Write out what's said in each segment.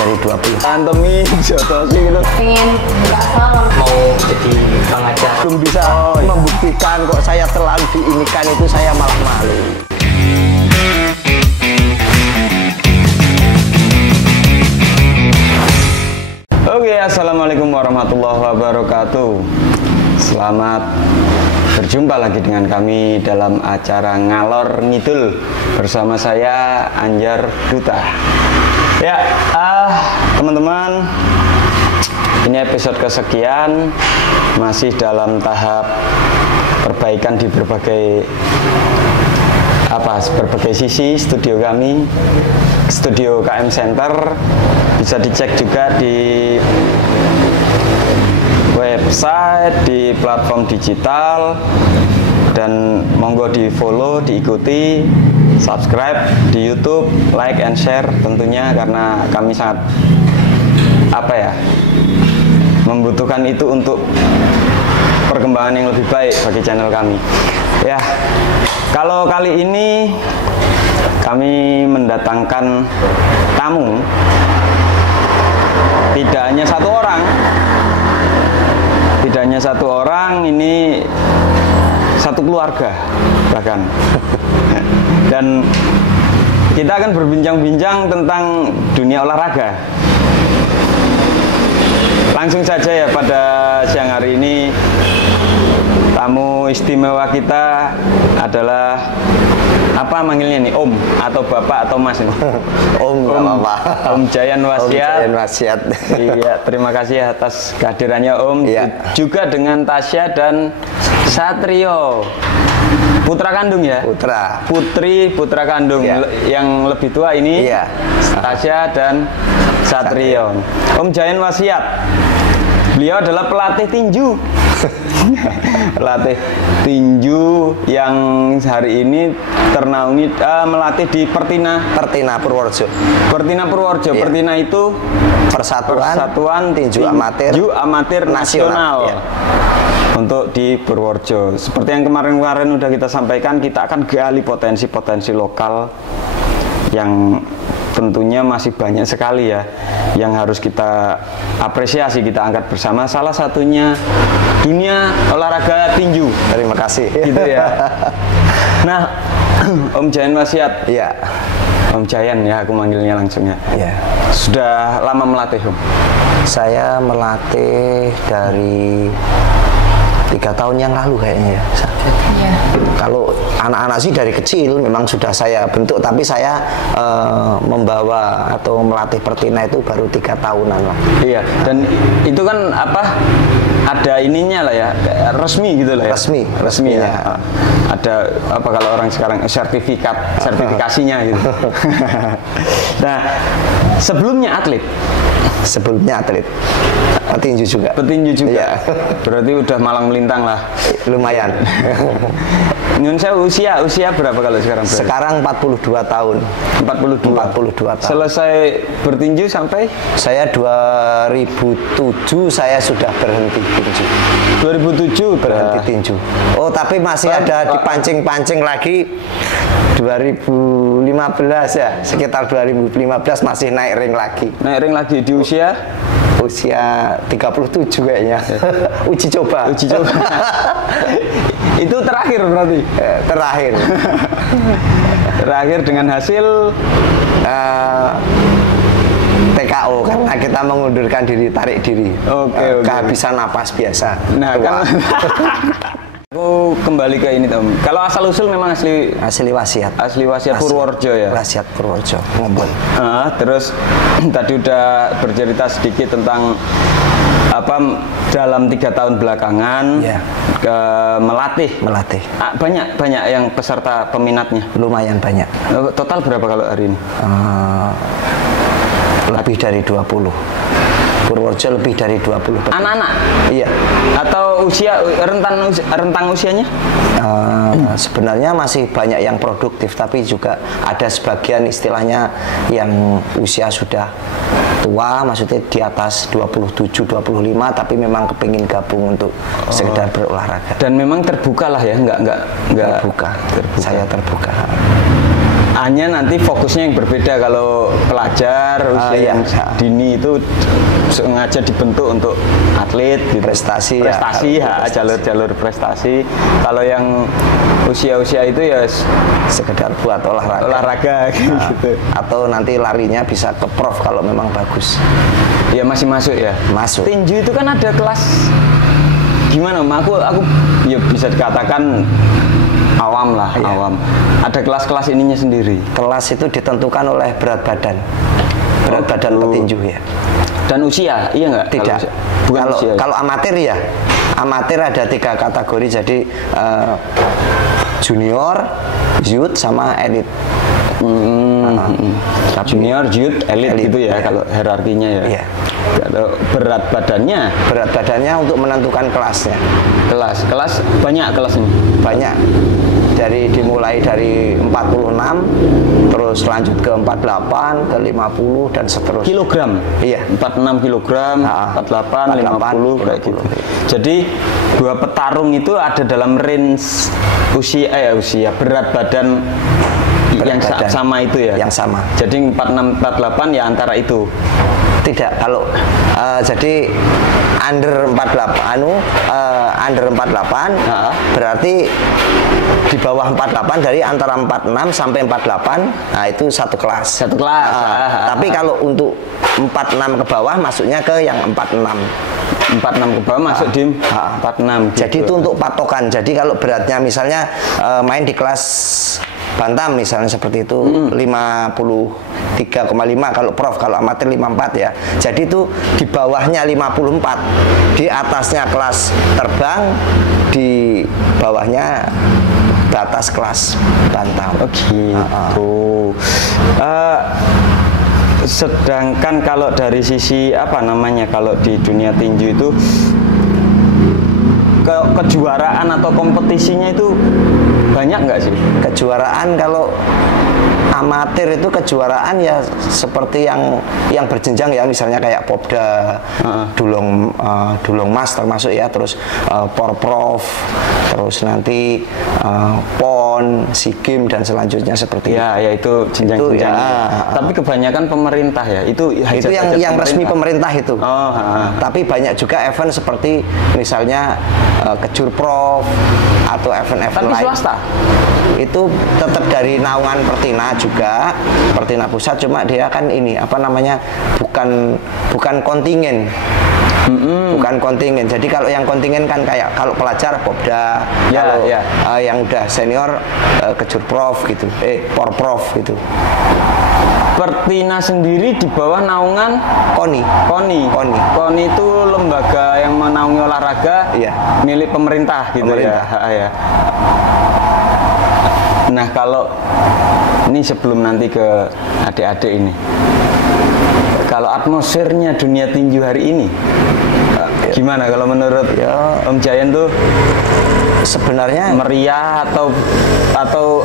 dari 20. Antemi jotosi gitu. Pengen nggak salah. Mau jadi pengajar. Belum bisa membuktikan kok saya terlalu diinikan itu saya malah malu. Oke, assalamualaikum warahmatullahi wabarakatuh. Selamat berjumpa lagi dengan kami dalam acara Ngalor Ngidul bersama saya Anjar Duta. Ya, teman-teman, ini episode kesekian, masih dalam tahap perbaikan di berbagai sisi studio kami, studio KM Center. Bisa dicek juga di website, di platform digital, dan monggo di follow, diikuti, subscribe di YouTube, like and share tentunya, karena kami sangat membutuhkan itu untuk perkembangan yang lebih baik bagi channel kami. Ya, kalau kali ini kami mendatangkan tamu. Tidak hanya satu orang, ini satu keluarga bahkan. Dan kita akan berbincang-bincang tentang dunia olahraga. Langsung saja ya, pada siang hari ini tamu istimewa kita adalah, apa manggilnya nih, Om atau Bapak atau Mas ini? Om Jayan Wasiat. Om Jayan Wasiat. Iya, terima kasih atas kehadirannya Om. Iya. Juga dengan Tasya dan Satrio, putra kandung ya? Putra kandung. Iya. Yang lebih tua ini, iya, Tasya dan Satrio. Om Jayan Wasiat, beliau adalah pelatih tinju. Pelatih tinju yang hari ini ternaungi melatih di Pertina Purworejo. Iya. Pertina itu Persatuan Tinju Amatir Nasional. Iya. Untuk di Purworejo. Seperti yang kemarin-kemarin udah kita sampaikan, kita akan gali potensi-potensi lokal yang tentunya masih banyak sekali ya, yang harus kita apresiasi, kita angkat bersama. Salah satunya dunia olahraga tinju. Terima kasih. Gitu ya. Nah, Om Jayan Wasiat. Iya. Om Jayan ya, aku manggilnya langsung ya. Iya. Sudah lama melatih, Om? Saya melatih dari 3 tahun yang lalu kayaknya ya. Iya. Kalau anak-anak sih dari kecil memang sudah saya bentuk, tapi saya membawa atau melatih Pertina itu baru 3 tahunan lah. Iya, dan itu kan ada ininya lah ya, resmi gitu lah ya. Resmi ya. ya. Ada kalau orang sekarang sertifikasinya gitu. Nah, sebelumnya atlet. Petinju juga. Iya. Berarti udah malang melintang lah. Lumayan. Nyun saya usia berapa kalau sekarang? Sekarang 42 tahun. 42 tahun. Selesai bertinju sampai? Saya 2007 saya sudah berhenti tinju. 2007 berhenti tinju. Oh, tapi masih ada dipancing-pancing lagi 2015 ya. Sekitar 2015 masih naik ring lagi. Naik ring lagi di usia 37 kayaknya. Uji coba. Itu terakhir berarti? Terakhir dengan hasil TKO, karena kita mengundurkan diri, tarik diri. Oke. Kehabisan napas biasa. Nah, kan aku kembali ke ini, Om. Kalau asal usul memang asli Wasiat. Asli Wasiat Purworejo ya. Wasiat Purworejo, Ngombon. Terus tadi udah bercerita sedikit tentang dalam 3 tahun belakangan melatih. Banyak yang peserta peminatnya. Lumayan banyak. Total berapa kalau hari ini? Lebih dari 20. Purworejo lebih dari 20. Anak-anak? Iya. Atau rentang usianya? Sebenarnya masih banyak yang produktif, tapi juga ada sebagian istilahnya yang usia sudah tua, maksudnya di atas 27, 25, tapi memang kepingin gabung untuk sekedar berolahraga. Dan memang terbuka lah ya, nggak terbuka. Saya terbuka. hanya nanti fokusnya yang berbeda. Kalau pelajar usia iya. yang dini itu sengaja dibentuk untuk atlet gitu. Prestasi ya, jalur prestasi. Kalau yang usia-usia itu ya sekedar buat olahraga gitu. Atau nanti larinya bisa ke prof kalau memang bagus. Ya masih masuk ya. Masuk. Tinju itu kan ada kelas gimana? Aku ya bisa dikatakan awam lah, Iya. awam. Ada kelas-kelas ininya sendiri. Kelas itu ditentukan oleh berat badan. Berat badan petinju ya. Dan usia, iya nggak? Tidak. Bukan Kalau usia. kalau amatir ya. Amatir ada 3 kategori, jadi junior, youth, sama elite. Junior, youth, elite gitu ya, iya. kalau hierarkinya ya. Iya. Kalau berat badannya, Berat badannya untuk menentukan kelasnya. kelas banyak kelas ini. Banyak. Dimulai dari 46, terus lanjut ke 48, ke 50 dan seterusnya. Kilogram. Iya. 46 kilogram, 48, 50 kayak gitu. Jadi 2 petarung itu ada dalam range usia berat badan yang sama itu ya. Yang sama. Jadi 46 48 ya antara itu. Tidak, kalau jadi under 48 under 48 berarti di bawah 48, dari antara 46 sampai 48, nah itu satu kelas. Satu kelas. Tapi kalau untuk 46 ke bawah masuknya ke yang 46. 46 ke bawah masuk di 46 gitu. Jadi itu untuk patokan. Jadi kalau beratnya misalnya main di kelas bantam misalnya seperti itu 53,5 kalau prof, kalau amatir 54 ya. Jadi itu di bawahnya 54, di atasnya kelas terbang, di bawahnya batas kelas bantam. Oh gitu. Sedangkan kalau dari sisi apa namanya, kalau di dunia tinju itu kejuaraan atau kompetisinya itu banyak nggak sih? Kejuaraan kalau amatir itu kejuaraan ya seperti yang berjenjang ya, misalnya kayak Popda, Dulong Mas termasuk ya, terus Porprov, terus nanti PON, SEA Games dan selanjutnya seperti ya, itu. Ya itu jenjang-jenjang. Tapi kebanyakan pemerintah ya. Itu yang resmi pemerintah itu. Tapi banyak juga event seperti misalnya Kejurprov atau event-event lain. Swasta. Itu tetap dari naungan Pertina juga, Pertina Pusat, cuma dia kan ini apa namanya, bukan kontingen. Bukan kontingen. Jadi kalau yang kontingen kan kayak kalau pelajar Popda, kalau yang udah senior Kejurprov gitu, Porprov gitu. Pertina sendiri di bawah naungan KONI. KONI itu lembaga yang menaungi olahraga milik pemerintah gitu ya. Nah, kalau ini sebelum nanti ke adik-adik ini, kalau atmosfernya dunia tinju hari ini gimana kalau menurut Om Jayan tuh? Sebenarnya meriah atau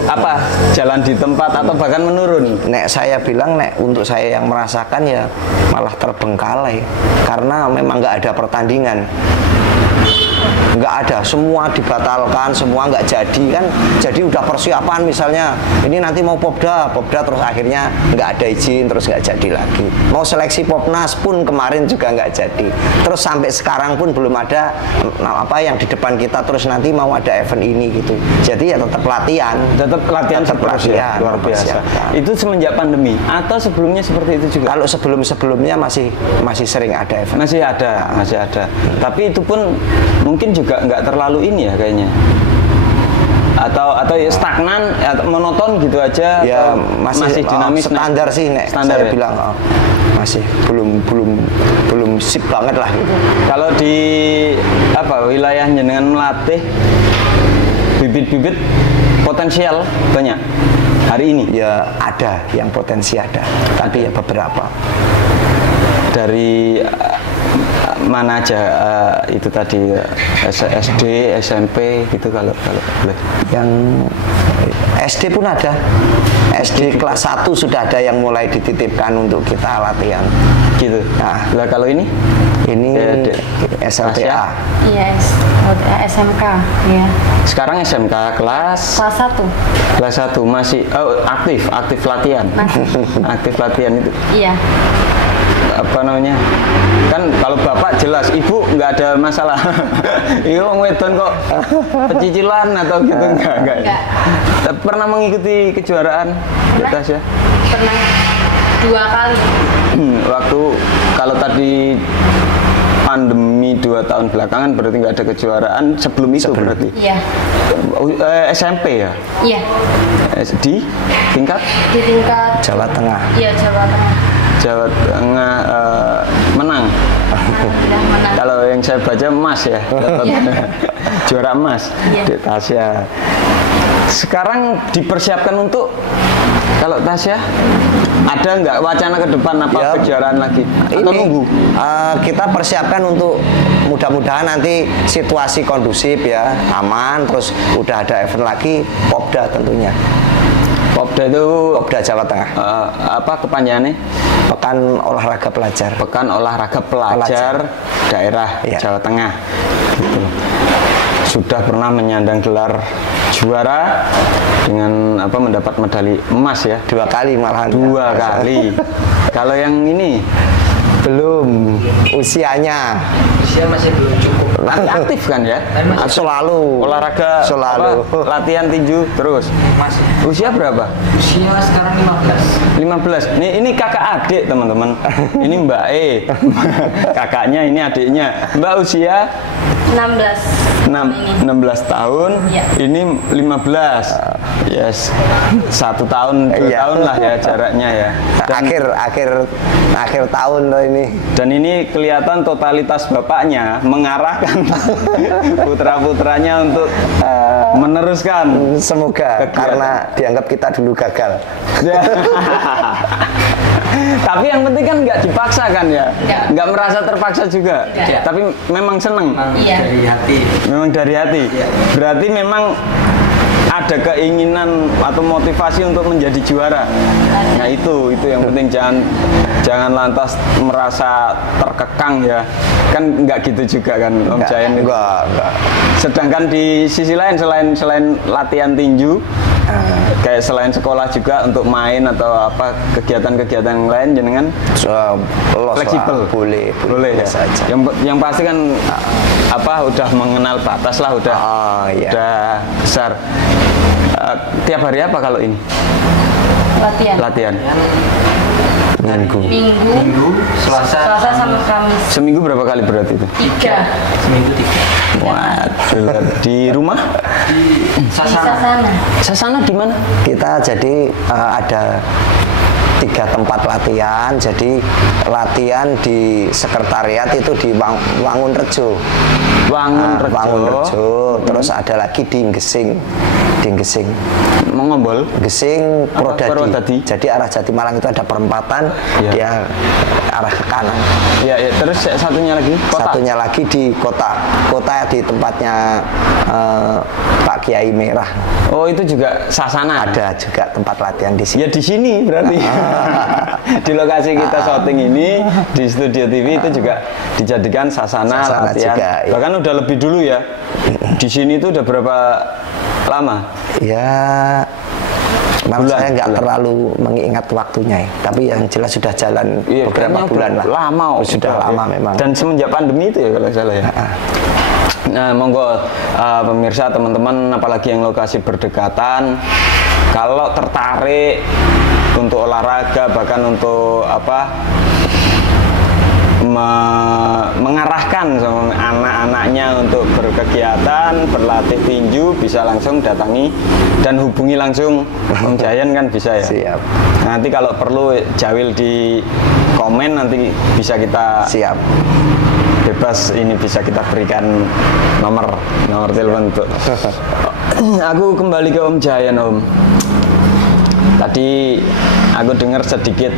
apa, jalan di tempat atau bahkan menurun? Saya bilang untuk saya yang merasakan ya malah terbengkalai karena memang nggak ada pertandingan. Nggak ada, semua dibatalkan, semua nggak jadi kan. Jadi udah persiapan misalnya ini nanti mau Popda terus akhirnya nggak ada izin, terus nggak jadi lagi. Mau seleksi Popnas pun kemarin juga nggak jadi. Terus sampai sekarang pun belum ada apa yang di depan kita, terus nanti mau ada event ini gitu. Jadi ya tetap latihan ya, luar biasa. Itu semenjak pandemi atau sebelumnya seperti itu juga? Kalau sebelumnya masih sering ada event. Masih ada. Tapi itu pun mungkin juga nggak terlalu ini ya kayaknya, atau ya stagnan atau monoton gitu aja, ya masih dinamis, standar sih saya bilang masih belum sip banget lah gitu. Kalau di wilayahnya dengan melatih bibit-bibit potensial banyak hari ini ya, ada yang potensi ada, tapi ya beberapa dari mana aja itu tadi SD, SMP gitu kalau boleh. Yang SD pun ada. SD kelas 1 sudah ada yang mulai dititipkan untuk kita latihan. Gitu. Nah, kalau ini SLTA. Yes. SMK ya. Sekarang SMK kelas Kelas 1. kelas 1 masih aktif latihan. Aktif latihan itu Iya. apa namanya? Kan kalau bapak jelas, ibu nggak ada masalah. Iya, wong wedon kok pecicilan atau gitu enggak. Enggak. Pernah mengikuti kejuaraan di Pernah. Tasya? Pernah 2 kali. Waktu kalau tadi pandemi 2 tahun belakangan berarti nggak ada kejuaraan, sebelum itu berarti Iya. SMP ya? Iya. Di tingkat Di tingkat Jawa Tengah. Iya, Jawa Tengah. Jawa Tengah menang. Udah menang. Kalau yang saya baca emas ya, dapat Iya. juara emas Iya. di Tasya. Sekarang dipersiapkan untuk kalau Tasya ada nggak wacana ke depan apa Ya, kejuaraan lagi? Atau nunggu? Kita persiapkan untuk mudah-mudahan nanti situasi kondusif ya, aman, terus udah ada event lagi, Popda tentunya. Popda itu Popda Jawa Tengah. apa kepanjangannya? Pekan Olahraga Pelajar. Pekan Olahraga Pelajar Daerah Iya. Jawa Tengah. Gitu. Sudah pernah menyandang gelar juara dengan apa mendapat medali emas ya. 2 kali malahan. 2 kali. Kalau yang ini Belum usianya. Usia masih belum cukup. tapi aktif kan ya? Selalu. Olahraga Selalu. apa, latihan tinju terus. Masih. Usia berapa? Usia sekarang 15. 15. Ini kakak adik teman-teman. Ini Mbak E. Kakaknya ini adiknya. Mbak usia 16. 16 tahun. Iya. Ini 15. Yes. 1 tahun, 2 Iya. tahun lah ya jaraknya ya. Akhir tahun loh ini. Dan ini kelihatan totalitas bapaknya mengarahkan putra-putranya untuk meneruskan. Semoga Kegiatan. karena dianggap kita dulu gagal. Tapi yang penting kan nggak dipaksa kan ya, Nggak. nggak merasa terpaksa juga. Nggak. Tapi memang seneng, Memang Iya. dari hati. memang dari hati. Iya. Berarti memang ada keinginan atau motivasi untuk menjadi juara. Nah itu yang penting, jangan lantas merasa terkekang ya. Kan nggak gitu juga kan Om Jayan. Enggak. Sedangkan di sisi lain selain latihan tinju, kayak selain sekolah juga untuk main atau apa kegiatan-kegiatan yang lain jenengan Los fleksibel. lah. Boleh ya. biasa aja. Yang pasti kan apa udah mengenal batas lah, udah Iya. udah besar. Tiap hari apa kalau ini Latihan. latihan? Minggu. Minggu, Selasa sama Kamis. Seminggu berapa kali berarti itu? 3. Seminggu 3. Waduh, di rumah? Di Di Sasana. sana. Sasana di mana? Kita jadi ada 3 tempat latihan. Jadi latihan di sekretariat itu di Wangunrejo. Wangunrejo. Wangunrejo. Terus ada lagi di Gesing. Di Gesing. Mengombol. Gesing Apa, Purwodadi. Purwodadi? Jadi arah Jatimalang itu ada perempatan, Iya. dia arah ke kanan. Ya, terus satunya lagi kota. Satunya lagi di kota di tempatnya Pak Kiai Merah. Oh, itu juga Sasana. Ada juga tempat latihan di sini. Ya di sini berarti. Di lokasi kita syuting ini di studio TV itu juga dijadikan Sasana Sasana latihan. juga, iya. Bahkan udah lebih dulu ya. Di sini itu udah berapa lama? Ya, malah Bulan, saya nggak bulan. terlalu mengingat waktunya ya. Tapi yang jelas sudah jalan Iya, beberapa kayaknya bulan udah lah. Lama, Sudah udah, lama ya. memang. Dan semenjak pandemi itu ya kalau salah ya. Nah, monggo pemirsa, teman-teman, apalagi yang lokasi berdekatan, kalau tertarik untuk olahraga, bahkan untuk apa, mengarahkan sama anak-anaknya untuk berkegiatan, berlatih tinju, bisa langsung datangi dan hubungi langsung Om Jayan kan bisa ya. Siap. Nanti kalau perlu Jawil di komen, nanti bisa kita Siap. bebas, ini bisa kita berikan nomor telepon untuk. Aku kembali ke Om Jayan, Om. Tadi aku dengar sedikit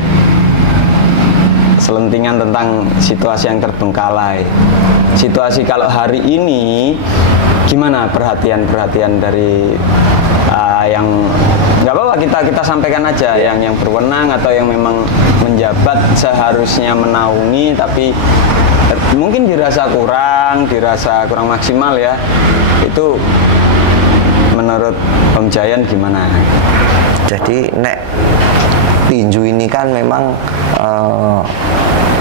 selentingan tentang situasi yang terbengkalai. Situasi kalau hari ini gimana perhatian dari yang nggak apa-apa, kita sampaikan aja yang berwenang atau yang memang menjabat seharusnya menaungi, tapi mungkin dirasa kurang maksimal ya. Itu menurut Om Jayan gimana? Jadi nek tinju ini kan memang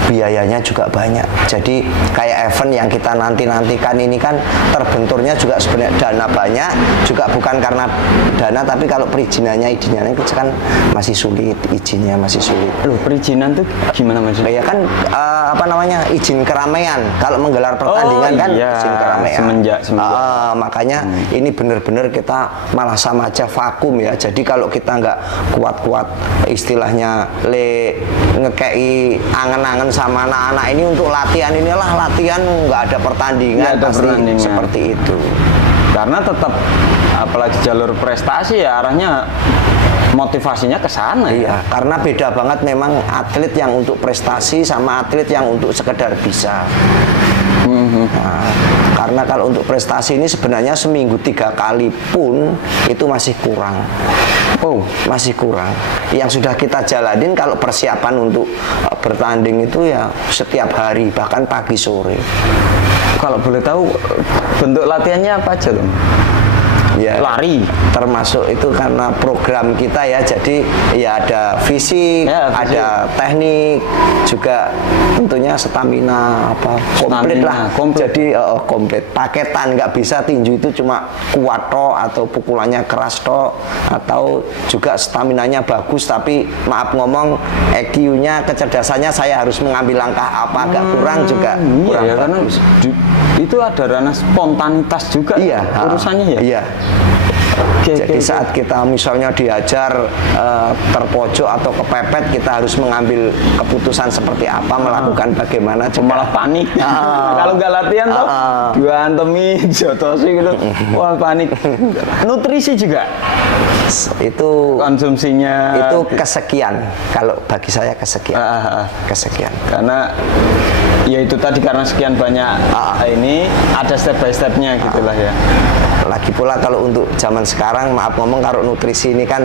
biayanya juga banyak. Jadi kayak event yang kita nantikan ini kan terbenturnya juga sebenarnya dana banyak, juga bukan karena dana, tapi kalau perizinannya itu kan masih sulit, izinnya masih sulit. Loh, perizinan tuh gimana maksudnya? Ya kan izin keramaian. Kalau menggelar pertandingan kan izin keramaian. Semenjak. Makanya ini benar-benar kita malah sama aja vakum ya. Jadi kalau kita nggak kuat-kuat istilahnya ngekei angen-angen sama anak-anak ini untuk latihan, inilah latihan nggak ada pertandingan, pasti seperti itu. Karena tetap apalagi jalur prestasi ya arahnya motivasinya ke sana. Iya, karena beda banget memang atlet yang untuk prestasi sama atlet yang untuk sekedar bisa. Nah, karena kalau untuk prestasi ini sebenarnya seminggu 3 kali pun itu masih kurang. Masih kurang. Yang sudah kita jalanin kalau persiapan untuk bertanding itu ya setiap hari, bahkan pagi sore. Kalau boleh tahu bentuk latihannya apa aja, Tom? Ya, lari termasuk itu karena program kita ya, jadi ya ada fisik, ada teknik, juga tentunya stamina komplit lah. Jadi komplit paketan, nggak bisa tinju itu cuma kuat toh atau pukulannya keras toh, atau juga staminanya bagus tapi maaf ngomong EQ-nya, kecerdasannya saya harus mengambil langkah apa agak kurang juga kurang ya, bagus. Karena itu ada ranah spontanitas juga urusannya ya. Iya. Jadi saat kita misalnya diajar terpojok atau kepepet, kita harus mengambil keputusan seperti apa, melakukan bagaimana juga. Malah panik. Kalau nggak latihan tuh diantemi, jotosi gitu. Wah, panik. Nutrisi juga. Itu konsumsinya itu kesekian. Kalau bagi saya kesekian. Kesekian. Karena ya itu tadi, karena sekian banyak ini ada step by stepnya gitulah ya. Lagi pula kalau untuk zaman sekarang, maaf ngomong, kalau nutrisi ini kan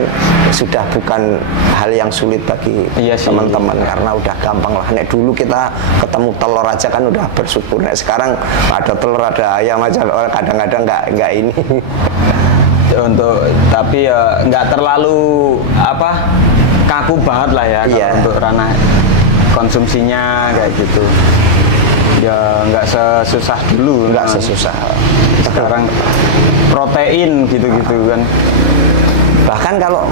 sudah bukan hal yang sulit bagi teman-teman, karena udah gampang lah. Nek dulu kita ketemu telur aja kan udah bersyukur. Nek sekarang ada telur, ada ayam aja, kadang-kadang nggak ini. Tapi ya nggak terlalu kaku banget lah ya kalau untuk ranah konsumsinya kayak gitu. Ya nggak sesusah dulu, nggak sesusah. Sekarang protein gitu-gitu kan. Bahkan kalau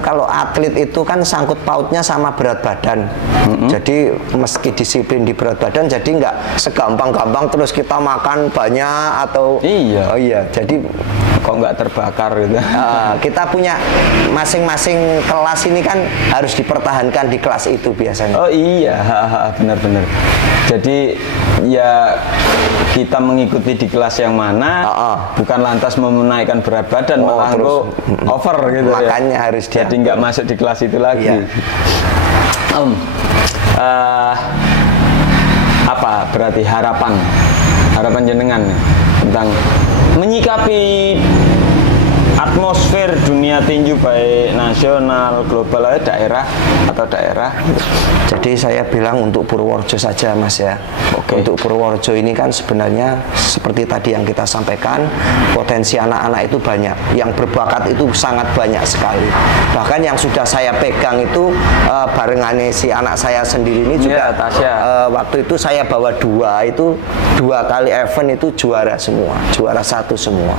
kalau atlet itu kan sangkut pautnya sama berat badan. Jadi meski disiplin di berat badan, jadi nggak segampang-gampang terus kita makan banyak atau jadi kok nggak terbakar gitu. Kita punya masing-masing kelas ini kan harus dipertahankan di kelas itu biasanya. Oh iya, benar-benar. Jadi ya kita mengikuti di kelas yang mana, bukan lantas menaikkan berat badan, malah terus over gitu. Makanya harus jadi nggak masuk di kelas itu lagi. Apa berarti harapan jenengan tentang menyikapi atmosfer dunia tinju baik nasional, global, daerah atau daerah? Jadi saya bilang untuk Purworejo saja Mas ya. Untuk Purworejo ini kan sebenarnya seperti tadi yang kita sampaikan, potensi anak-anak itu banyak, yang berbakat itu sangat banyak sekali. Bahkan yang sudah saya pegang itu barengan si anak saya sendiri ini juga waktu itu saya bawa dua kali event itu juara semua, juara 1 semua.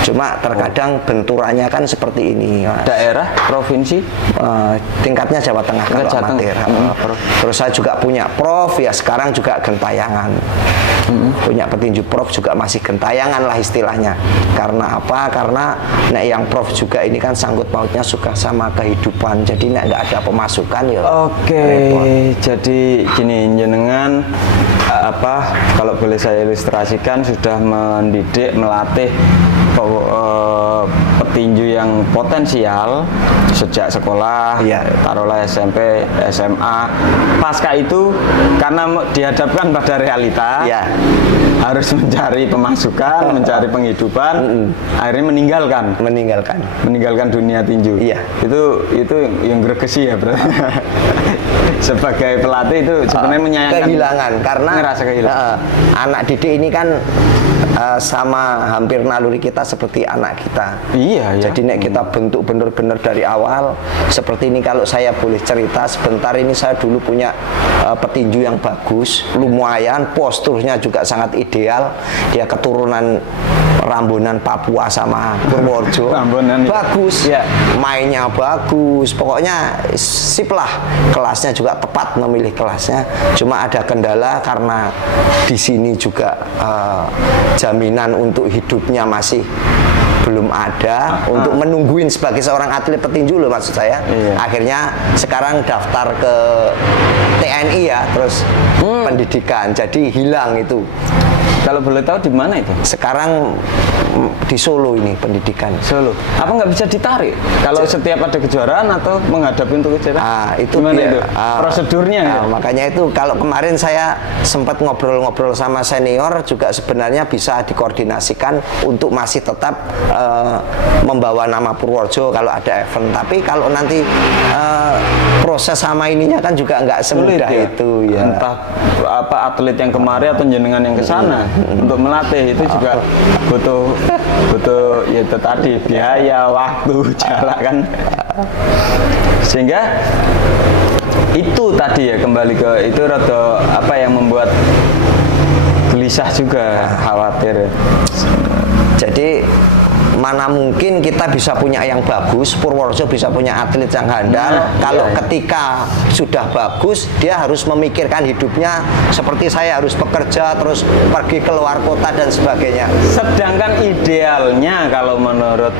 Cuma terkadang benturannya kan seperti ini. Daerah, provinsi, tingkatnya Jawa Tengah kalau amatir. Terus saya juga punya prof, ya sekarang juga gentayangan. Punya petinju prof juga masih gentayangan lah istilahnya. Karena apa? Karena yang prof juga ini kan sangkut pautnya suka sama kehidupan. Jadi nggak ada pemasukan ya. Repot. Jadi gini, jenengan kalau boleh saya ilustrasikan sudah mendidik, melatih petinju yang potensial sejak sekolah, taruhlah SMP, SMA. Pasca itu karena dihadapkan pada realita, harus mencari pemasukan, mencari penghidupan, akhirnya meninggalkan dunia tinju. Itu yang gregesi ya berarti. sebagai pelatih itu sebenarnya menyayangkan kehilangan karena ngerasa kehilangan. Anak didik ini kan sama hampir naluri kita seperti anak kita. Iya, iya. Jadi nek kita bentuk bener-bener dari awal seperti ini. Kalau saya boleh cerita sebentar, ini saya dulu punya petinju yang bagus, lumayan, posturnya juga sangat ideal. Dia keturunan Rambunan Papua sama Purworejo. Rambunan, bagus, ya. Mainnya bagus, pokoknya sip lah. Kelasnya juga tepat memilih kelasnya. Cuma ada kendala karena di sini juga jaminan untuk hidupnya masih belum ada untuk menungguin sebagai seorang atlet petinju loh maksud saya. Iya. Akhirnya sekarang daftar ke TNI ya, terus pendidikan, jadi hilang itu. Kalau boleh tahu di mana itu? Sekarang di Solo ini pendidikan. Solo. Apa nggak bisa ditarik? Kalau setiap ada kejuaraan atau menghadapi untuk kejuaraan? Itu gimana dia, itu? Prosedurnya? Makanya itu kalau kemarin saya sempat ngobrol-ngobrol sama senior juga sebenarnya bisa dikoordinasikan untuk masih tetap membawa nama Purworejo kalau ada event. Tapi kalau nanti proses sama ininya kan juga nggak semudah ya? Itu ya. Entah apa atlet yang kemarin atau jenengan yang kesana untuk melatih itu juga butuh ya itu tadi biaya, waktu, jarak kan. Sehingga itu tadi ya kembali ke itu rada apa yang membuat gelisah juga, khawatir. Jadi mana mungkin kita bisa punya yang bagus, Purworejo bisa punya atlet yang handal. Kalau ketika sudah bagus, dia harus memikirkan hidupnya seperti saya harus bekerja, terus pergi keluar kota dan sebagainya. Sedangkan idealnya kalau menurut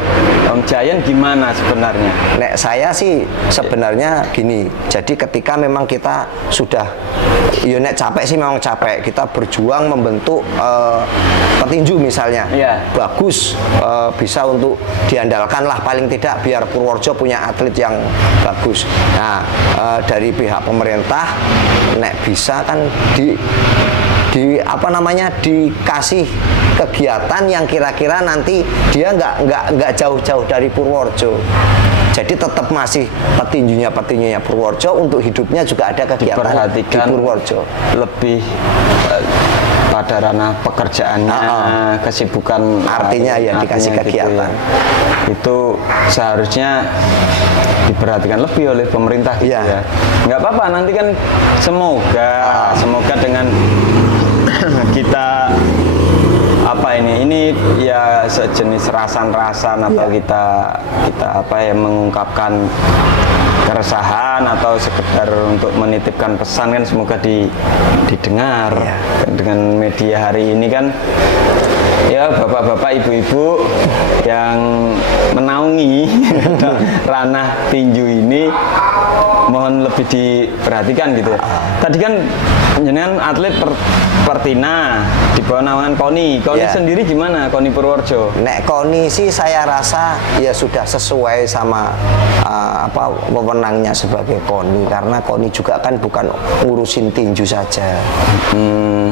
Om Jayan gimana sebenarnya? Nek saya sih sebenarnya gini. Jadi ketika memang kita sudah, ya nek capek sih memang capek. Kita berjuang membentuk petinju misalnya, bagus. Bisa untuk diandalkan lah paling tidak biar Purworejo punya atlet yang bagus. Nah dari pihak pemerintah nek bisa kan di apa namanya dikasih kegiatan yang kira-kira nanti dia nggak jauh-jauh dari Purworejo. Jadi tetap masih petinjunya Purworejo, untuk hidupnya juga ada kegiatan di Purworejo. Lebih pada ranah pekerjaannya, kesibukan artinya ya dikasih kegiatan. Gitu ya. Itu seharusnya diperhatikan lebih oleh pemerintah gitu ya. Nggak apa-apa, nanti kan semoga dengan kita apa ini ya sejenis rasan-rasan atau kita apa ya mengungkapkan keresahan atau sekedar untuk menitipkan pesan kan semoga didengar. Dengan media hari ini kan ya bapak-bapak ibu-ibu yang menaungi ranah tinju ini mohon lebih diperhatikan gitu ya. Tadi kan jenengan atlet Pertina di bawah naungan KONI sendiri gimana, KONI Purworejo? Nek KONI sih saya rasa ya sudah sesuai sama apa wewenangnya sebagai KONI, karena KONI juga kan bukan ngurusin tinju saja.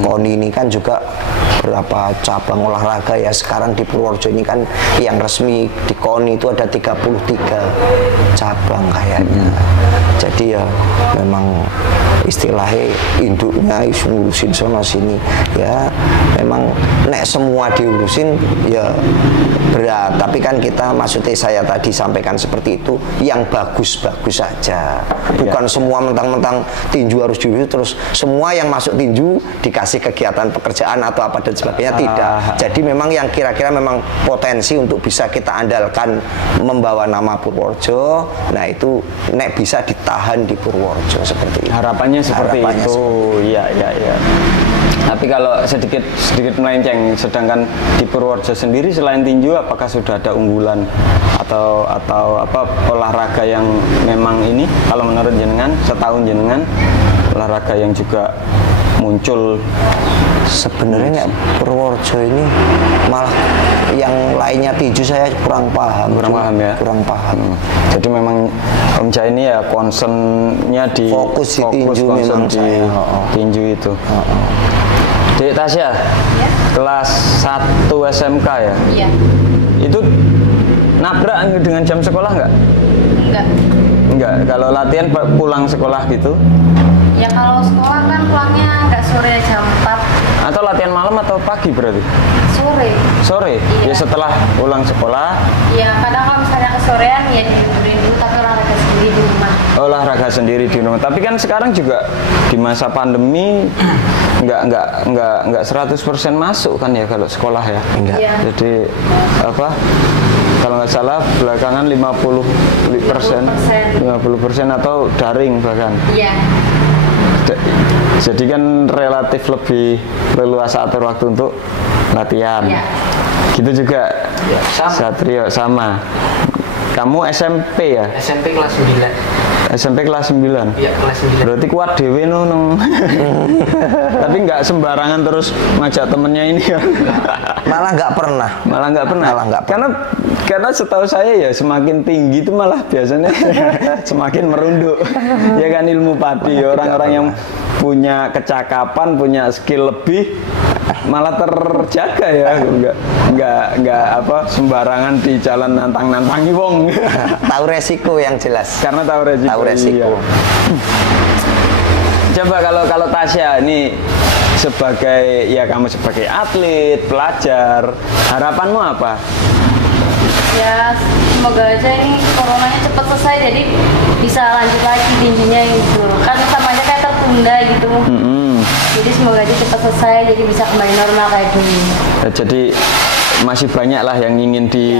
KONI ini kan juga berapa cabang olahraga ya sekarang di Purworejo ini kan yang resmi di KONI itu ada 33 cabang kayaknya. Jadi ya memang istilahnya induknya ngurusin sono sini ya, memang nek semua diurusin ya berat, tapi kan kita maksudnya saya tadi sampaikan seperti itu yang bagus-bagus saja, bukan semua mentang-mentang tinju harus diurus terus semua yang masuk tinju dikasih kegiatan pekerjaan atau apa dan sebagainya, tidak. Jadi memang yang kira-kira memang potensi untuk bisa kita andalkan membawa nama Purworejo, nah itu nek bisa ditahan di Purworejo seperti itu. Harapannya seperti itu. Iya. Tapi kalau sedikit melenceng, sedangkan di Purworejo sendiri selain tinju, apakah sudah ada unggulan atau apa olahraga yang memang ini kalau menurut jenengan setahun jenengan olahraga yang juga muncul? Sebenarnya Purworejo ini malah yang lainnya tinju saya kurang paham. Kurang paham. Jadi memang Om Jaya ini ya concernnya di fokus di tinju memang di saya. Tinju itu. Dek Tasya, kelas 1 SMK ya? Iya. Itu nabrak dengan jam sekolah nggak? Enggak. Enggak, kalau latihan pulang sekolah gitu? Ya kalau sekolah kan pulangnya nggak sore jam 4 Atau latihan malam atau pagi berarti? sore. Sore? Iya. Ya setelah pulang sekolah. Ya kadang kalau misalnya kesorean ya ditidurin dulu tapi olahraga sendiri di rumah. Olahraga sendiri di rumah. Tapi kan sekarang juga di masa pandemi nggak 100% masuk kan ya kalau sekolah ya. Enggak. Iya. Jadi apa? Kalau nggak salah belakangan 50% atau daring bahkan. Iya. Jadi kan relatif lebih leluasa atur waktu untuk latihan. Iya. Gitu juga. Ya, sama. Satrio sama. Kamu SMP ya? SMP kelas 9. SMP kelas 9. Iya, kelas 9. Berarti kuat dewe nung. Tapi nggak sembarangan terus ngajak temennya ini ya. Malah nggak pernah. Malah nggak pernah. Malah nggak pernah. Karena setahu saya ya semakin tinggi itu malah biasanya semakin merunduk. Ya kan ilmu padi, orang-orang yang punya kecakapan, punya skill lebih malah terjaga ya, nggak apa sembarangan di jalan nantang-nantangi wong. Tahu resiko yang jelas. Karena tahu resiko. Tahu resiko. Iya. Coba kalau Tasya ini sebagai ya kamu sebagai atlet, pelajar, harapanmu apa? Ya semoga aja ini coronanya cepat selesai jadi bisa lanjut lagi tinjunya gitu. Kan sama aja kayak tertunda gitu. Jadi semoga aja cepat selesai jadi bisa kembali normal kayak dulu. Jadi masih banyak lah yang ingin di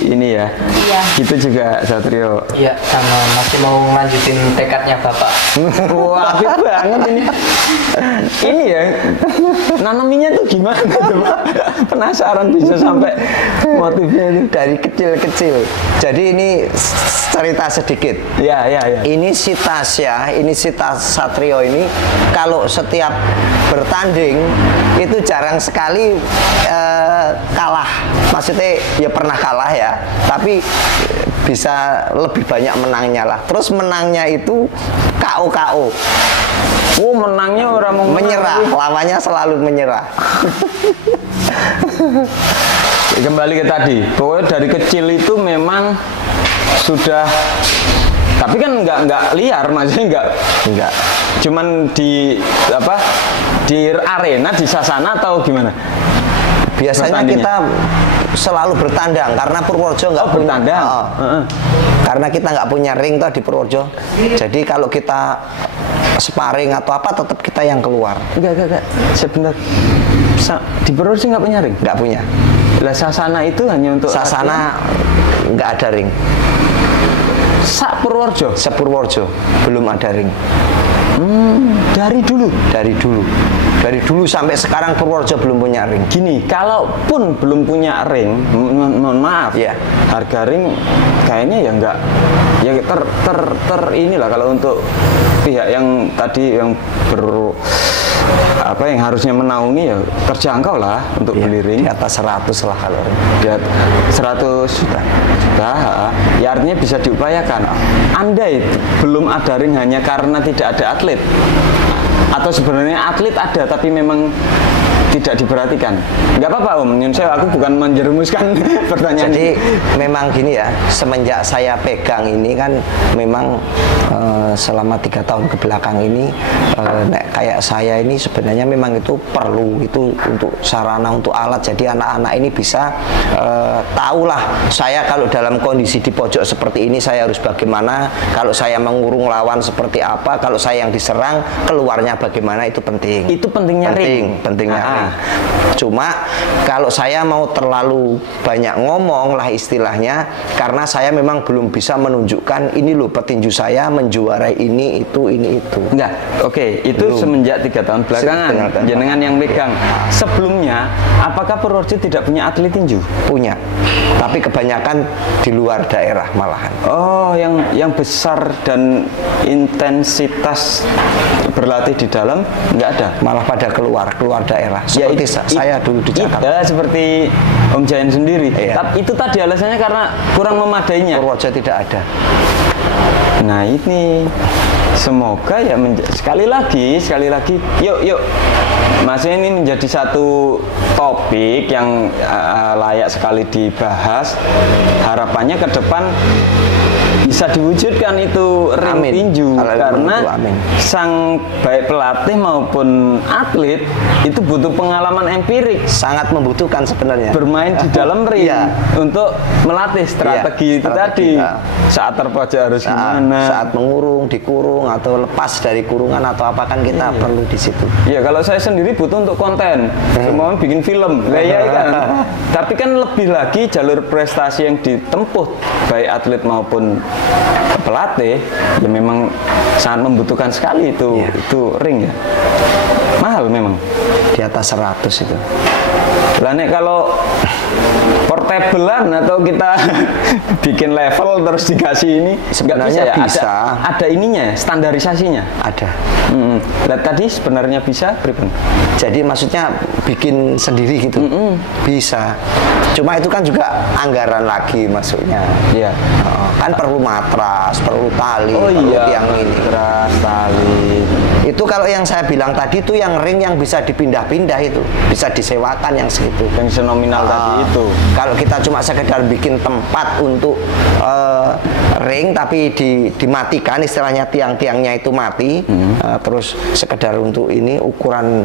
ini ya. Iya. Gitu juga Satrio. Iya, sama masih mau lanjutin tekadnya Bapak. Wah, hebat banget ini. Ini ya, nanaminya tuh gimana tuh, Pak? Penasaran bisa sampai motifnya itu. Dari kecil-kecil. Jadi ini cerita sedikit. Ya. Ini si Tasya, ini si Satrio ini kalau setiap bertanding itu jarang sekali kalah. Maksudnya ya pernah kalah ya, tapi bisa lebih banyak menangnya lah. Terus menangnya itu KO. Oh, menangnya orang mau Menyerah, lawannya selalu menyerah. Kembali ke tadi, pokoknya dari kecil itu memang sudah, tapi kan nggak liar, maksudnya nggak, cuman di apa, di arena, di sasana atau gimana? Biasanya kita selalu bertandang karena Purworejo nggak punya. Bertandang. Karena kita nggak punya ring toh di Purworejo. Jadi kalau kita sparring atau apa tetap kita yang keluar. Enggak. Sebentar. Di Purworejo nggak punya ring? Nggak punya. Lah sasana itu hanya untuk sasana nggak ada ring. Purworejo? Sepurworejo belum ada ring. Dari dulu? Dari dulu sampai sekarang Purworejo belum punya ring. Gini, kalaupun belum punya ring, mohon maaf ya, harga ring kayaknya ya enggak, ya inilah kalau untuk pihak yang tadi yang yang harusnya menaungi ya terjangkau lah untuk ya, beli ring. Di atas 100 lah kalau ring. Di atas 100 juta. Ya artinya bisa diupayakan. Andai belum ada ring hanya karena tidak ada atlet, atau sebenarnya atlet ada tapi memang tidak diperhatikan, nggak apa-apa Om. Nyun Sewu, aku bukan menjerumuskan pertanyaan. Jadi memang gini ya, semenjak saya pegang ini kan memang selama 3 tahun ke belakang ini kayak saya ini sebenarnya memang itu perlu itu untuk sarana, untuk alat. Jadi anak-anak ini bisa tahulah saya kalau dalam kondisi di pojok seperti ini saya harus bagaimana, kalau saya mengurung lawan seperti apa, kalau saya yang diserang keluarnya bagaimana, itu penting. Itu pentingnya ring. Pentingnya ring. Cuma kalau saya mau terlalu banyak ngomong lah istilahnya, karena saya memang belum bisa menunjukkan ini loh petinju saya menjuarai ini itu. Enggak, oke, itu belum. Semenjak 3 tahun belakangan jenengan yang megang. Sebelumnya apakah Purworejo tidak punya atlet tinju? Punya, tapi kebanyakan di luar daerah malahan. Oh, yang besar dan intensitas berlatih di dalam nggak ada? Malah pada keluar daerah. Seperti saya dulu di Jakarta. Ya, seperti Om Jayan sendiri. Iya. Tapi itu tadi alasannya karena kurang memadainya. Purworejo tidak ada. Nah ini semoga ya sekali lagi yuk maksudnya ini menjadi satu topik yang layak sekali dibahas. Harapannya ke depan bisa diwujudkan itu ring Amin. tinju Kalau karena itu, amin. sang baik pelatih maupun atlet itu butuh pengalaman empirik Sangat membutuhkan sebenarnya. bermain di dalam ring Iya. untuk melatih strategi Iya, itu strategi, tadi saat terpojok harus gimana. Saat mengurung, dikurung atau lepas dari kurungan atau apa kan kita perlu di situ. Ya kalau saya sendiri butuh untuk konten, semua bikin film, lah ya kan. Tapi kan lebih lagi jalur prestasi yang ditempuh baik atlet maupun pelatih, ya memang sangat membutuhkan sekali itu Iya. itu ring ya. Mahal memang. Di atas 100 itu. Lah nek kalau portablean atau kita bikin level terus dikasih ini nggak Sebenarnya ya? bisa. Ada ininya, standarisasinya. Ada. Lah tadi sebenarnya bisa, Pripun? Jadi maksudnya bikin sendiri gitu. Bisa. Cuma itu kan juga anggaran lagi maksudnya. Iya. Kan perlu matras, perlu tali, Oh perlu iya, tiang ini. matras, tali. Itu kalau yang saya bilang tadi itu yang ring yang bisa dipindah-pindah itu, bisa disewakan yang segitu. Yang senominal tadi itu. Kalau kita cuma sekedar bikin tempat untuk ring tapi dimatikan, istilahnya tiang-tiangnya itu mati, terus sekedar untuk ini ukuran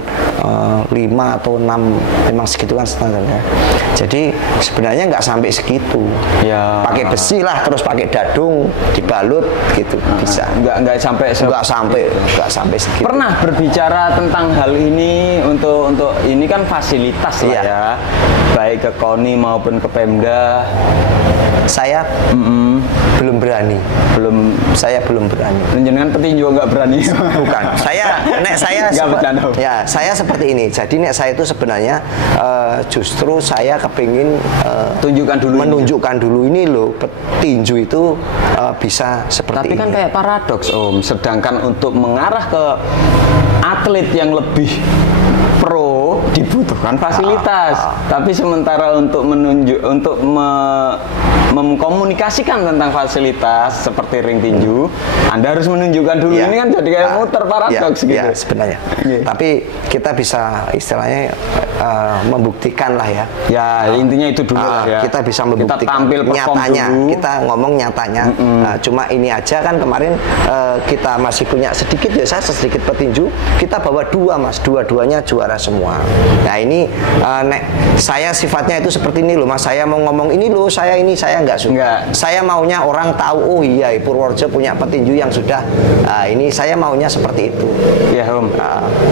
5 atau 6 memang segitu kan standarnya. Jadi sebenarnya nggak sampai segitu. Ya. Pakai besi lah, terus pakai dadung, dibalut gitu bisa. Nggak sampai Nggak sampai segitu. Pernah berbicara tentang hal ini untuk ini kan fasilitas lah Iya. ya, baik ke KONI maupun ke Pemda. Saya belum berani. Saya belum berani. Jenengan petinju nggak berani. Bukan. Saya Nggak bercanda. ya, saya seperti ini. Jadi saya itu sebenarnya justru saya kepingin Tunjukkan dulu. menunjukkan dulu ini loh, petinju itu bisa seperti Tapi kan ini. kayak paradoks Om. Sedangkan untuk mengarah ke atlet yang lebih pro dibutuhkan fasilitas. Tapi sementara untuk mengkomunikasikan tentang fasilitas seperti ring tinju, Anda harus menunjukkan dulu. Ya. Ini kan jadi kayak muter paradoks gitu. Ya, sebenarnya. Iya. Tapi kita bisa istilahnya membuktikan lah ya. Ya, intinya itu dulu lah ya. Kita bisa membuktikan Kita tampil perform nyatanya, dulu. kita ngomong nyatanya. Cuma ini aja kan kemarin kita masih punya sedikit ya, saya sedikit petinju, kita bawa 2 Mas, dua-duanya juara semua. Nah ini saya sifatnya itu seperti ini loh Mas, saya mau ngomong ini loh, saya nggak suka. Nggak. Saya maunya orang tahu, oh iya Purworejo punya petinju yang sudah, ini saya maunya seperti itu. Ya Om,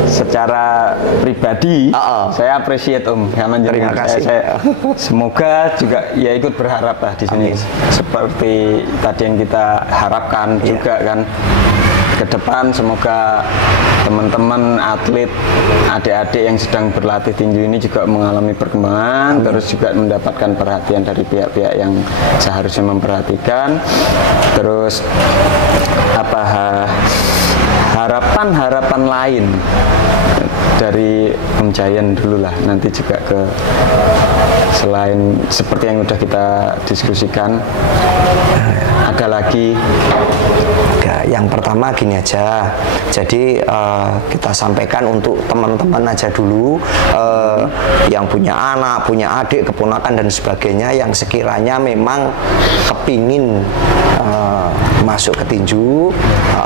secara pribadi saya appreciate Om. Terima kasih. Semoga juga ya ikut berharap lah di sini. Amin. Seperti tadi yang kita harapkan juga kan ke depan, semoga teman-teman atlet, adik-adik yang sedang berlatih tinju ini juga mengalami perkembangan, terus juga mendapatkan perhatian dari pihak-pihak yang seharusnya memperhatikan. Terus harapan-harapan lain dari Om Jayan dulu lah, nanti juga ke selain seperti yang udah kita diskusikan, ada lagi. Yang pertama gini aja, jadi kita sampaikan untuk teman-teman aja dulu, yang punya anak, punya adik, keponakan dan sebagainya, yang sekiranya memang kepingin masuk ke tinju,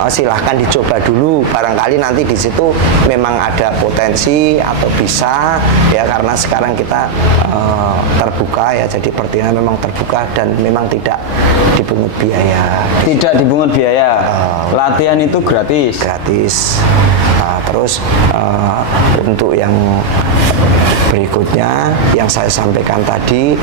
silahkan dicoba dulu, barangkali nanti di situ memang ada potensi atau bisa ya, karena sekarang kita terbuka ya, jadi pertandingan memang terbuka dan memang tidak dipungut biaya. Tidak dipungut biaya. Latihan itu gratis. Terus untuk yang berikutnya yang saya sampaikan tadi,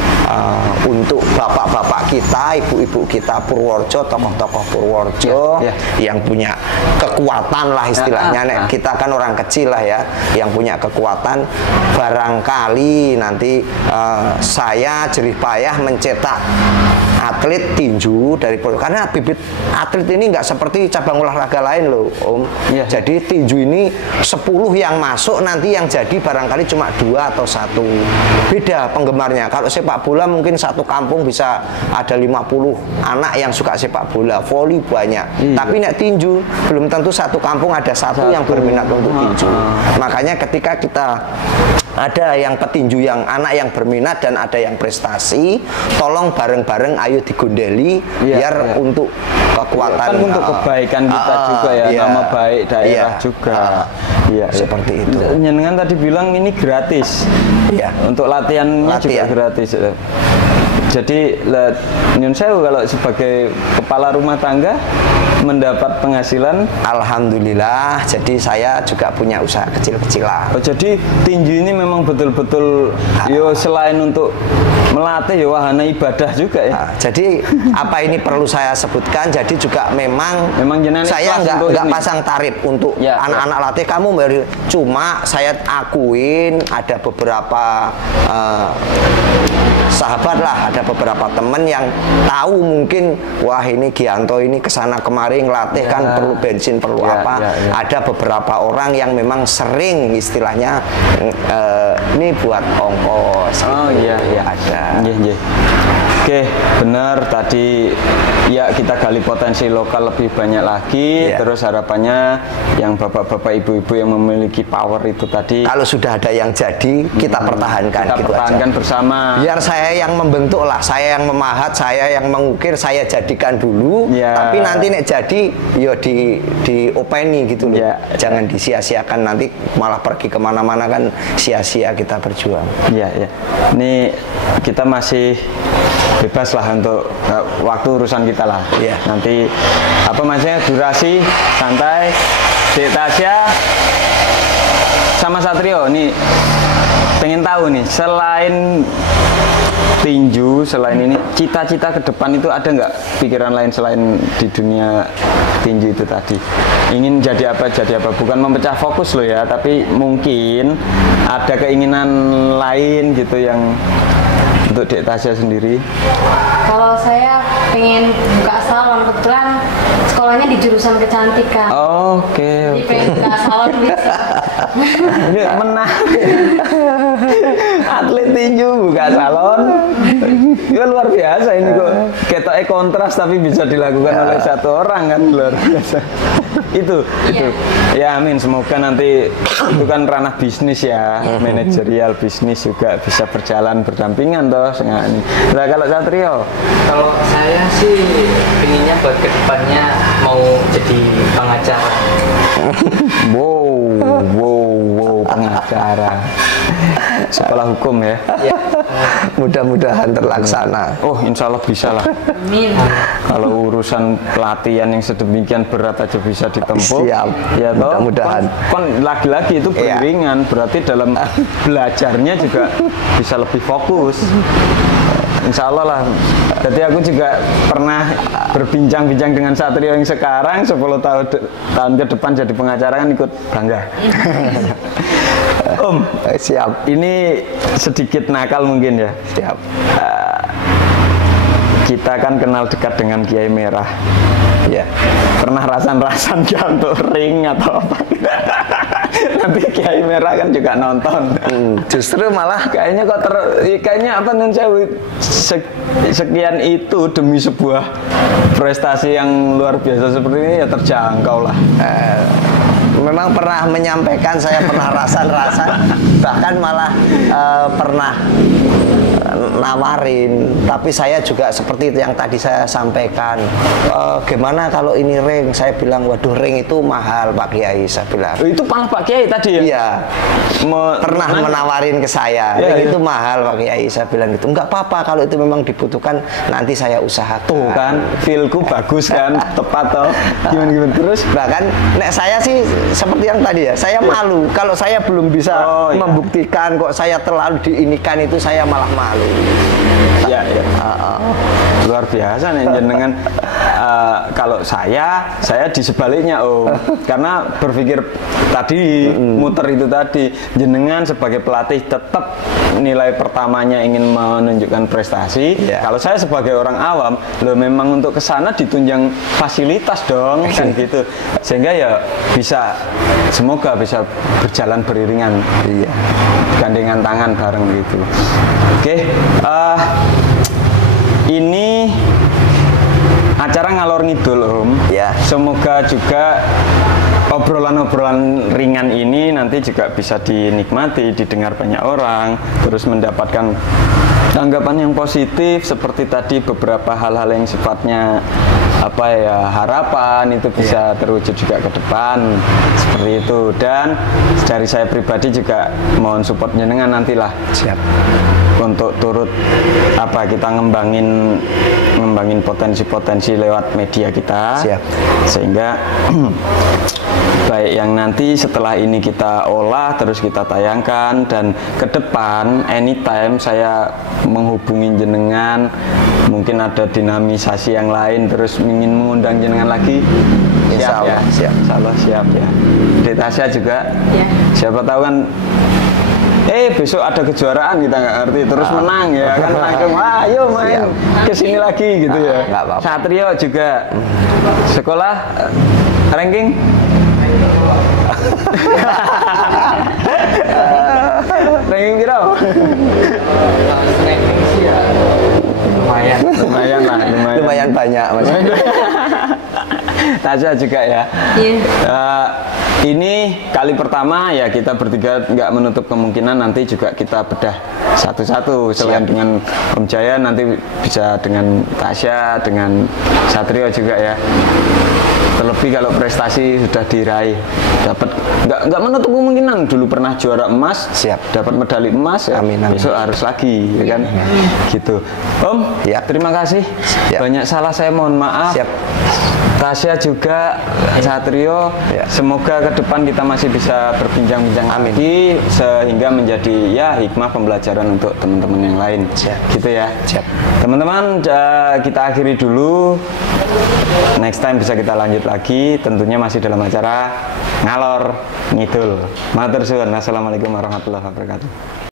untuk bapak-bapak kita, ibu-ibu kita Purworejo, tokoh-tokoh Purworejo yang punya kekuatan lah istilahnya, kita kan orang kecil lah ya, yang punya kekuatan, barangkali nanti saya jerih payah mencetak atlet tinju dari Purworejo, karena bibit atlet ini nggak seperti cabang olahraga lain loh Om. Jadi tinju ini 10 yang masuk, nanti yang jadi barangkali cuma 2 atau 1. Beda penggemarnya. Kalau sepak bola mungkin satu kampung bisa ada 50 anak yang suka sepak bola, voli banyak. Tapi nek tinju belum tentu satu kampung ada satu yang berminat untuk tinju. Makanya ketika kita ada yang petinju yang anak yang berminat dan ada yang prestasi, tolong bareng-bareng ayo digondeli biar untuk kekuatan kan untuk kebaikan kita juga ya, nama baik daerah juga. Iya, seperti itu. Jenengan tadi bilang ini gratis. Iya. Untuk latihannya juga gratis. Jadi nyun sewu kalau sebagai kepala rumah tangga mendapat penghasilan, alhamdulillah. Jadi saya juga punya usaha kecil-kecilan. Oh, jadi tinju ini memang betul-betul yo selain untuk melatih yo wahana ibadah juga ya. Jadi apa ini perlu saya sebutkan? Jadi juga memang saya nggak pasang tarif untuk anak-anak latih kamu beri. Cuma saya akuin ada beberapa sahabat lah, ada beberapa temen yang tahu mungkin wah ini Gianto ini kesana kemari ngelatih kan perlu bensin perlu apa. Ada beberapa orang yang memang sering istilahnya ini buat ongkos. Ada. Oke, benar tadi ya kita gali potensi lokal lebih banyak lagi. Terus harapannya yang bapak-bapak ibu-ibu yang memiliki power itu tadi kalau sudah ada yang jadi kita pertahankan. Kita pertahankan bersama. Biar saya yang membentuk lah, saya yang memahat, saya yang mengukir, saya jadikan dulu. Tapi nanti nek jadi yo diopeni gitu loh. Jangan disia-siakan, nanti malah pergi kemana-mana kan sia-sia kita berjuang. Ini kita masih bebas lah untuk waktu urusan kita lah. Nanti apa maksudnya durasi santai. Dek Tasya sama Satrio nih pengen tahu nih, selain tinju, selain ini cita-cita ke depan itu ada nggak pikiran lain selain di dunia tinju itu tadi? Ingin jadi apa, bukan memecah fokus loh ya, tapi mungkin ada keinginan lain gitu yang untuk Dek Tasya sendiri. Kalau saya pengen buka salon, kebetulan sekolahnya di jurusan kecantikan. Jadi pengen buka salon gitu. Ini menarik. Atlet tinju buka salon. Ya luar biasa ini kok. Ketoknya kontras tapi bisa dilakukan oleh satu orang kan, luar biasa. Itu. Ya amin, semoga nanti itu kan ranah bisnis ya, manajerial bisnis juga bisa berjalan berdampingan toh. Nah kalau Satrio? Kalau saya sih pinginnya buat kedepannya mau jadi pengacara. Wow, pengacara. Sekolah hukum ya? Mudah-mudahan terlaksana. Oh, insya Allah bisa lah. Amin. Kalau urusan pelatihan yang sedemikian berat aja bisa ditempuh. Siap. Ya toh. Mudah-mudahan. Kon lagi-lagi itu beriringan, berarti dalam belajarnya juga bisa lebih fokus. Insya Allah lah. Jadi aku juga pernah berbincang-bincang dengan Satrio yang sekarang 10 tahun ke depan jadi pengacara kan ikut bangga. Om, siap. Ini sedikit nakal mungkin ya. Siap. Kita kan kenal dekat dengan Kiai Merah. Pernah rasan-rasan untuk ring atau apa? Nanti Kiai Merah kan juga nonton. Justru malah kayaknya kok kayaknya apa sekian itu demi sebuah prestasi yang luar biasa seperti ini ya terjangkau lah. Memang pernah menyampaikan, saya pernah rasan-rasan, bahkan malah pernah nawarin, tapi saya juga seperti itu yang tadi saya sampaikan. Gimana kalau ini ring? Saya bilang, waduh ring itu mahal Pak Kiai, saya bilang. Itu malah Pak Kiai tadi ya? Iya. Pernah menawarin ke saya, ring itu mahal Pak Kiai, saya bilang gitu. Enggak apa-apa kalau itu memang dibutuhkan, nanti saya usahakan. Tuh kan, feelku bagus kan, tepat toh. Gimana terus? Bahkan nek saya sih seperti yang tadi ya, saya malu kalau saya belum bisa membuktikan kok saya terlalu diinikan, itu saya malah malu. Luar biasa nih jenengan. Kalau saya di sebaliknya Om, karena berpikir tadi muter itu tadi, jenengan sebagai pelatih tetap nilai pertamanya ingin menunjukkan prestasi. Kalau saya sebagai orang awam, loh memang untuk kesana ditunjang fasilitas dong kan gitu, sehingga ya bisa, semoga bisa berjalan beriringan, gandengan tangan bareng gitu. Ini acara ngalor ngidul Om. Semoga juga obrolan-obrolan ringan ini nanti juga bisa dinikmati, didengar banyak orang, terus mendapatkan tanggapan yang positif seperti tadi beberapa hal-hal yang sifatnya harapan itu bisa terwujud juga ke depan seperti itu. Dan dari saya pribadi juga mohon support jenengan nantilah. Siap. Untuk turut kita ngembangin potensi-potensi lewat media kita. Siap. Sehingga baik yang nanti setelah ini kita olah terus kita tayangkan, dan ke depan anytime saya menghubungi jenengan, mungkin ada dinamisasi yang lain terus ingin mengundang jenengan lagi, siap ya. Insya Allah siap ya. Di Tasya juga ya. Siapa tahu kan besok ada kejuaraan kita nggak ngerti terus menang ya kan, langsung ayo main kesini lagi gitu ya. Satrio juga sekolah ranking ranking kira Ranking sih ya lumayan banyak Mas. Tasya juga ya. Ini kali pertama ya, kita bertiga nggak menutup kemungkinan nanti juga kita bedah satu-satu. Selain dengan Om Jaya, nanti bisa dengan Tasya, dengan Satrio juga ya. Terlebih kalau prestasi sudah diraih, dapat nggak menutup kemungkinan dulu pernah juara emas, dapat medali emas, ya, amin. Besok harus lagi, ya kan? Gitu. Om, terima kasih. Banyak salah saya mohon maaf. Tasya juga, Satrio, semoga ke depan kita masih bisa berbincang-bincang lagi sehingga menjadi hikmah pembelajaran untuk teman-teman yang lain. Gitu ya. Teman-teman, kita akhiri dulu. Next time bisa kita lanjut lagi, tentunya masih dalam acara Ngalor Ngidul. Matur suwun. Assalamualaikum warahmatullahi wabarakatuh.